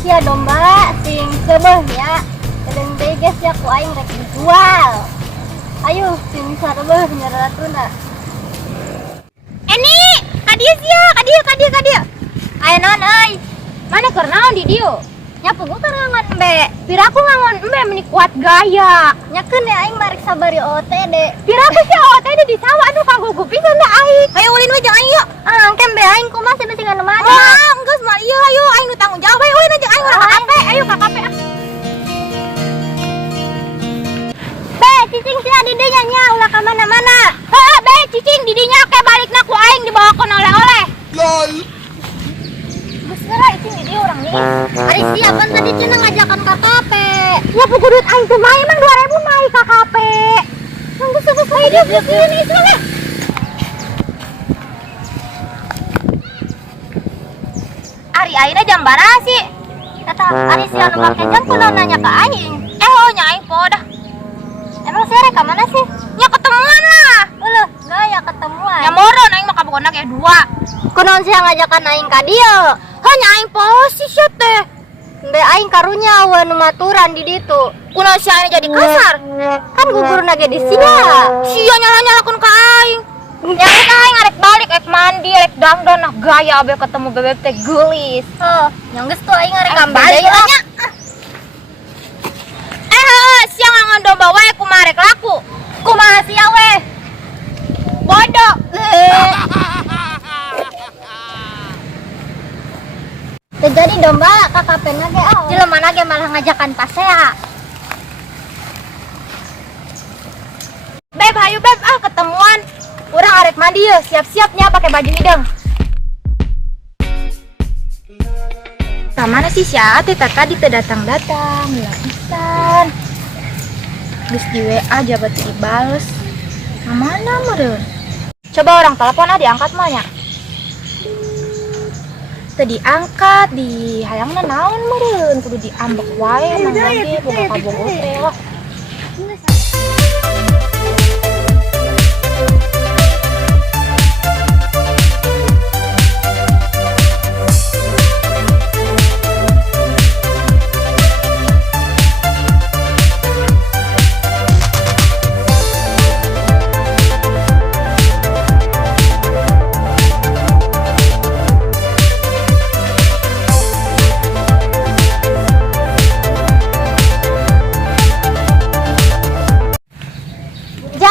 Ya domba sing sebeh ya. Kadang beges ya ku aing rek dijual. Ayo sing sarebeh nyaratuna. Eni, kadieu sia, kadieu. Aya naon euy? Mana keur naon di dieu? Nya puguh keur ngangon embe. Piraku ngangon embe meni kuat gaya. Nyakeun ya aing marek sabari OTD. Piraku sih OTD di sawah aduh kagugu pisan da aing. Ayo ulin we jeung aing yuk. Engke embe aing kumaha sih bisi nganu mana? Wah, geus mah ieu ayo aing nu tanggung jawab we ulin jeung aing urang ka KP. Ayo ka KP. Be, cicing sia di dinya nya ulah ka mana-mana. Heeh, be cicing di dinya ke balikna ku aing dibawakeun oleh-oleh. LOL. Geus geura cicing di dieu urang nih. Ari siapan tadi cenah ngajakan ka kafe. Ya puguh duit aing teh mah emang 2000 mah ka KP. Geus we dia ini istilahnya. Ari ayeuna jam baraha sih? Eta ari sia nu make jam kunaon nanya ka aing. Nya aing podah. Emang sia rek ka mana sih? Nya ketemuan lah. Eueuh, gaya ketemuan. Nya moron aing mah kabogona ge 2. Kunaon sia ngajakan aing ka dieu? Nya aing posi sia teh. Be aing karunya aweun nu maturan di ditu. Kunaon sia aing jadi kasar? Kan gugurna ge di sia. Sia nyala-nyalakeun ka aing. Nya aing arek balik rek mandi rek dangdan nah gaya abe ketemu bebek teh geulis. Heuh, nya geus tuh aing arek Balik balik lah lah. nya. Sia ngangon domba wae kumaha rek laku. Kumaha sia we? Bodoh. Teu jadi domba ka kapena ge jelema ge malah ngajakan pasea. Beb, hayu beb, ketemuan. Urang arek mandi yeuh, siap-siapnya pakai baju hidung. Mana sih sia teh tadi teh datang-datang, lapisan. Geus di WA jabat dibales. Mana meureun? Coba orang telepon diangkat mah nya. Teu diangkat, di hayangna naon meureun, kudu diambek wae mah ge boga kabogo teh lah.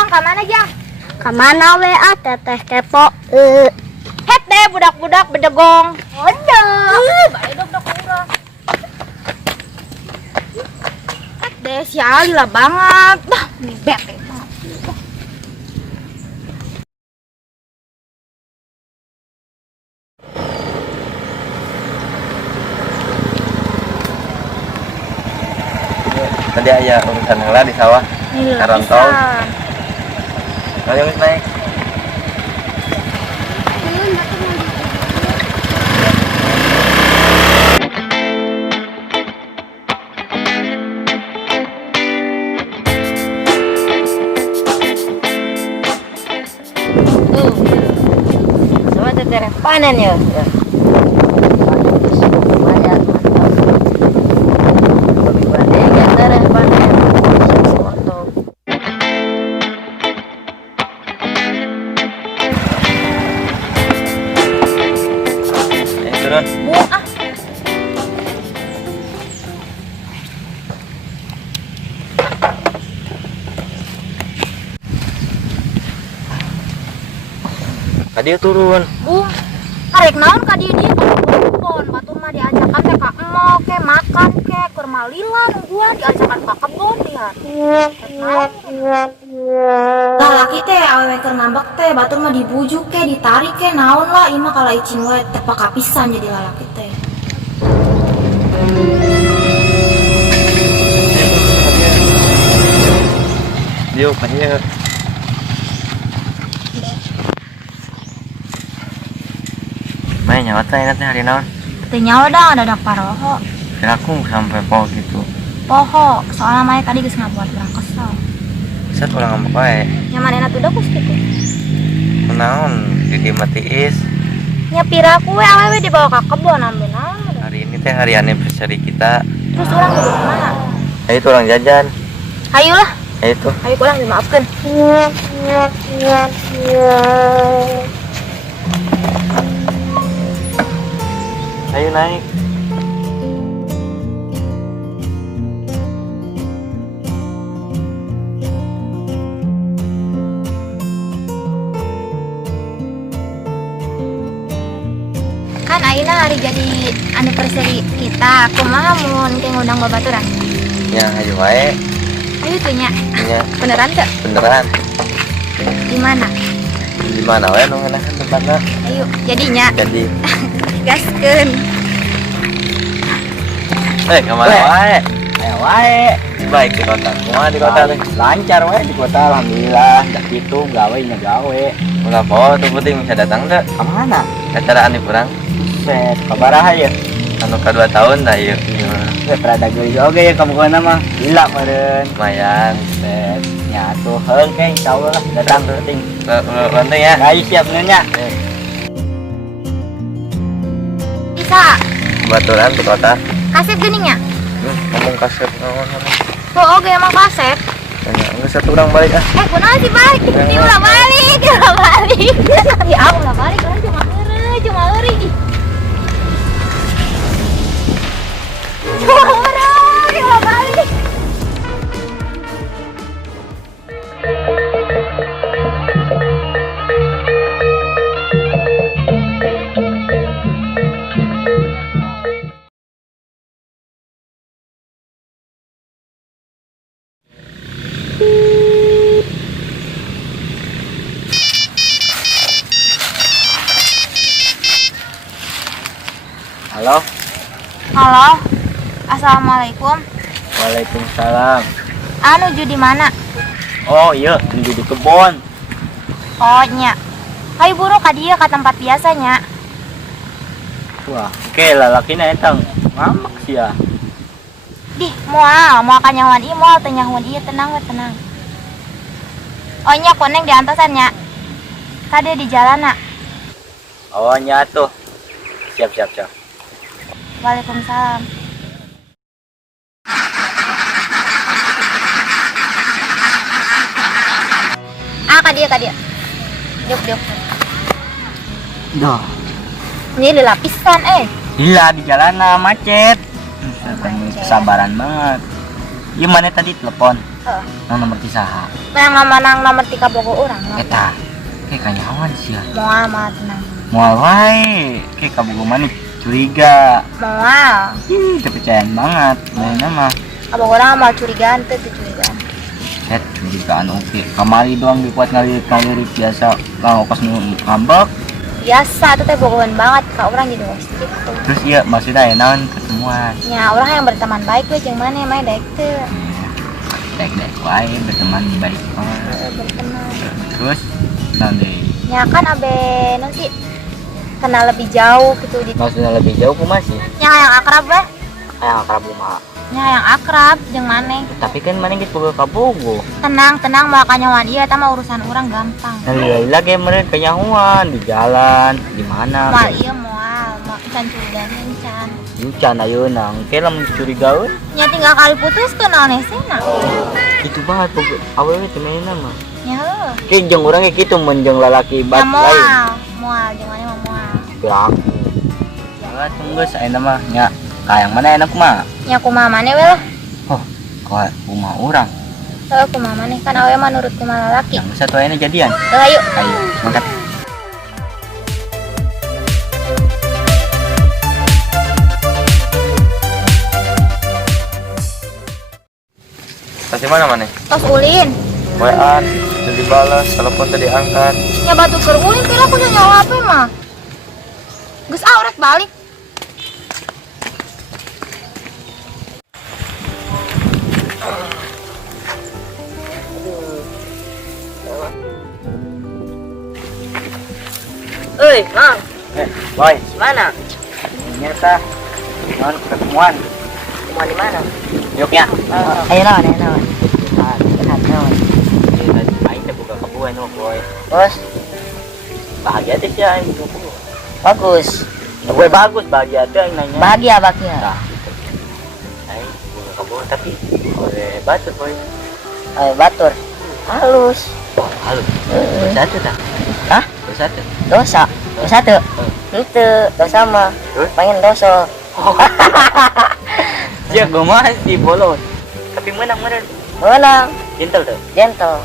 Kamana Jang? Kamana we teteh kepo? Het deh budak-budak bedegong. Waduh. Bae dok urang. Het deh sia lila banget. Dah, bete. Tadi aya urusan heula di sawah. Karontol. Ayo wis naik. Sama teteh panen ya. Turun. Tadi turun. Arek naon ka dieu dia kebon, batur mah diajakan teh ka emok ke makan ke keur malila nungguan diajakan ka kebon dia. Lah laki teh awewe keur ngambek teh batur mah dibujuk ke ditarik ke naon lah ieu mah kala icin wae tepak kapisan jadi lalaki teh. Yuk, ayo. Main nyawa teh hari naon? Teu nyawa dah dadak paroho. Kira aku sampai poho gitu. Poho, soalnya mae tadi geus ngabuat urang kesel. Set ulang ngambek wae. Nya manehna tuh da geus kitu. Kunaon di dieu mah tiis. Nya piraku we awewe dibawa ka kebon ambeuna. Hari ini teh teh hari anniversary kita. Terus orang duduk kemana? Ayo itu orang jajan. Ayolah, Ayo tuh. ayo pulang dimaafkan. Ayo naik. Kan ayeuna hari jadi anniversary kita, kumaha mun kayak ngundang babaturan. Ya ayo wae. Ayo tuh nya. Ya Beneran teu? beneran. Di mana? Di mana wae nu ngenakeun tempatna? Ayo, jadinya Jadi gaskeun. kemana wae? Ayo wae. Baik di kota. Kumaha di kota teh? Lancar wae di kota alhamdulillah. Dah kitu gawe nya gawe. Ulah poho tuh penting bisa datang teh. Ka mana? Acara anu kurang Set, kabaraha ya? anu ka 2 tahun dah ieu. Set rada geus oge ya kamu kana mah. Gila meureun. Lumayan. Set, nya atuh heung ke insyaallah lah datang penting. Penting ya. Gai siap nya. Bisa Baturan di kota. kaset geningnya. Ngomong kasep ngomong. Tuh oge emang kaset. Enggak satu orang balik ah. Kunaon sih balik? Diulah balik, diulah balik. Ya ulah balik, orang cuma heureuy, cuma heureuy. Cuma heureuy, diulah balik. Halo. Halo. Assalamualaikum. Waalaikumsalam. Anu ju di mana? Oh iya, di kebon. Oh nya. Hayu buru ka dieu ka tempat biasanya. Wah, oke lalakina eta ngambek sia. Dih, moal ka nyawan ieu moal teu nyawan ieu tenang we tenang. Oh nya koneng di antosannya. Kade di jalana. Oh nya tuh. Siap. Waalaikumsalam. Ka dia. Diuk. Dah. Ini lapisan Gila di jalanan macet. Kesabaran banget. Gimana tadi telepon? Heeh. Nomor saha? Nang nomor 3 bogo urang. Eta. Kayak kanyawan sia. Moal mah tenang. Moal wae. Kayak kabogo manik curiga. Moal. Kepercayaan banget. Mainnya mah. Abang orang mah curigaan teh curigaan. Set curigaan oke. Kamari doang dibuat ngalirik biasa. Kalau pas ngambek. Biasa tuh teh bogohan banget ka urang jadi gitu. Terus iya maksudnya enakan ketemuan. Ya, orang yang berteman baik we jeung maneh mah daek teu. Baik-baik wae berteman baik banget. Berteman. Terus nanti Ya kan abe nanti kenal lebih jauh gitu jadi maksudnya lebih jauh ku masih yang akrab lah. kayak akrab mah. Ya yang akrab jeung maneh. Tapi kan mana gitu boga kabogo. Tenang mah kanyawan ieu eta mah urusan urang gampang. Nah, lagi meureun kanyahuan di jalan di mana? Moal ieu moal can curigaan encan. Encan ayeuna engke lamun curigaeun. Nya tinggal kali putuskeun naon esena. Itu banget boga awewe teh mainna mah. Ya heuh. Ke jeung urang ge kitu mun jeung lalaki Ya bat lain. moal jeung maneh mah moal. Pelaku. Jangan tunggu saya mah nya kayang mana enak mah. Nya kumaha maneh we lah. Oh, kok rumah orang. Heuh kumaha maneh kan awewe mah nurut kumaha lalaki. Yang satu ayeuna jadian. Ayo. Ayo, mangkat. Pasti mana? Tos ulin. WA teu dibalas, telepon teu diangkat. Ya batu keur ulin pila punya nyawa HP mah. Geus rek balik. Mang. Boy, Mana? ternyata non ketemuan. Mau di mana? Yuk ya. Ayo naon. Sehat naon. Aing teh buka kebuan no, boy. Bos, Bahagia teh sih aing buka kebuan. bagus. Gue bagus bahagia tuh yang nanya. Bahagia bahagia. Nah, gitu. Ay, bunga kamu tapi boleh batur boy. Ayo batur. Halus. Oh, halo. Bersatu tak? Hah? Bersatu. Dosa. Dosa tuh. Itu dosa mah. Terus? Pengen dosa. Ya gue masih bolos. Tapi menang. Menang. Gentle tuh. Gentle.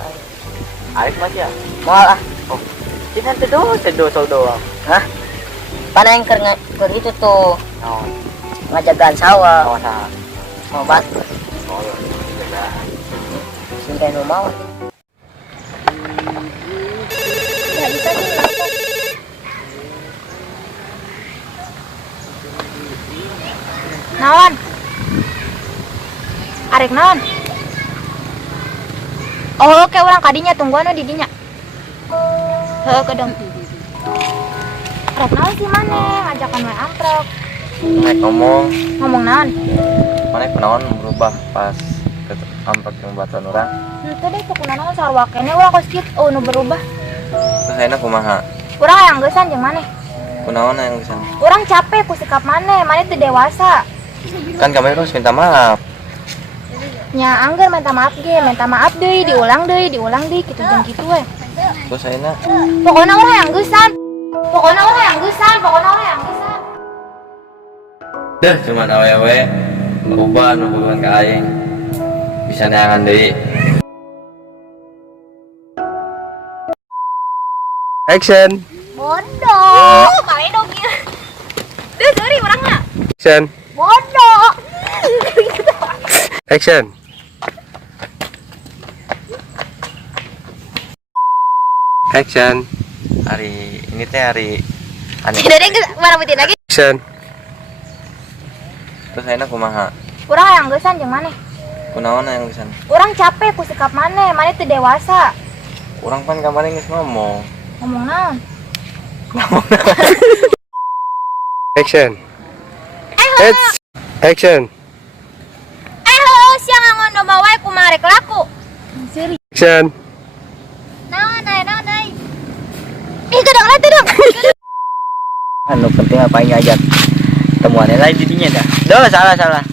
Arif masih ya? Mau ah. Oh. Jangan dosa doang. Hah? Pana yang ker itu tuh Oh, ngajagaan sawah. oh nah. Mau batur. Oh, iya. Sampai nu mau. Ya bisa sih. Naon? Arek naon? Oh, oke orang kadinya tungguan di dinya. Heuh, kedeng. Arek naon sih maneh ngajakan we amprok. Naik ngomong, Ngomong naon? mana kenaon berubah pas ke amplop yang batuan orang. Itu deh tuh kunaon sarua kene ulah kos kieu nu berubah. Terus ayeuna kumaha? Urang hayang geusan jeung maneh. Kunaon yang bisa? Urang capek ku sikap maneh teu dewasa. Kan kami harus minta maaf. Nya angger minta maaf deui, diulang deui kitu jeung kitu we. Terus ayeuna Pokona urang hayang geusan. dah cuman awewe berubah hubungan ke aing. Bisa neangan deui. Action. Bodoh. Bae dong ieu. Duh, sorry urangna. Action. Bodoh. Action. Action. Hari ini teh hari aneh. Tidak deh maramutin lagi. Action. Terus ayeuna kumaha? Urang hayang geusan jeung maneh. Kunaon yang bisa? Urang capek ku sikap maneh teu dewasa. Urang pan kemarin geus ngomong. Ngomong naon? Action. It's action. Siang ngono bawae kumaha rek laku. Seri. Action. Naon deui? Ih, gedang. Anu penting apa yang ngajak temuannya lain didinya dah. Salah.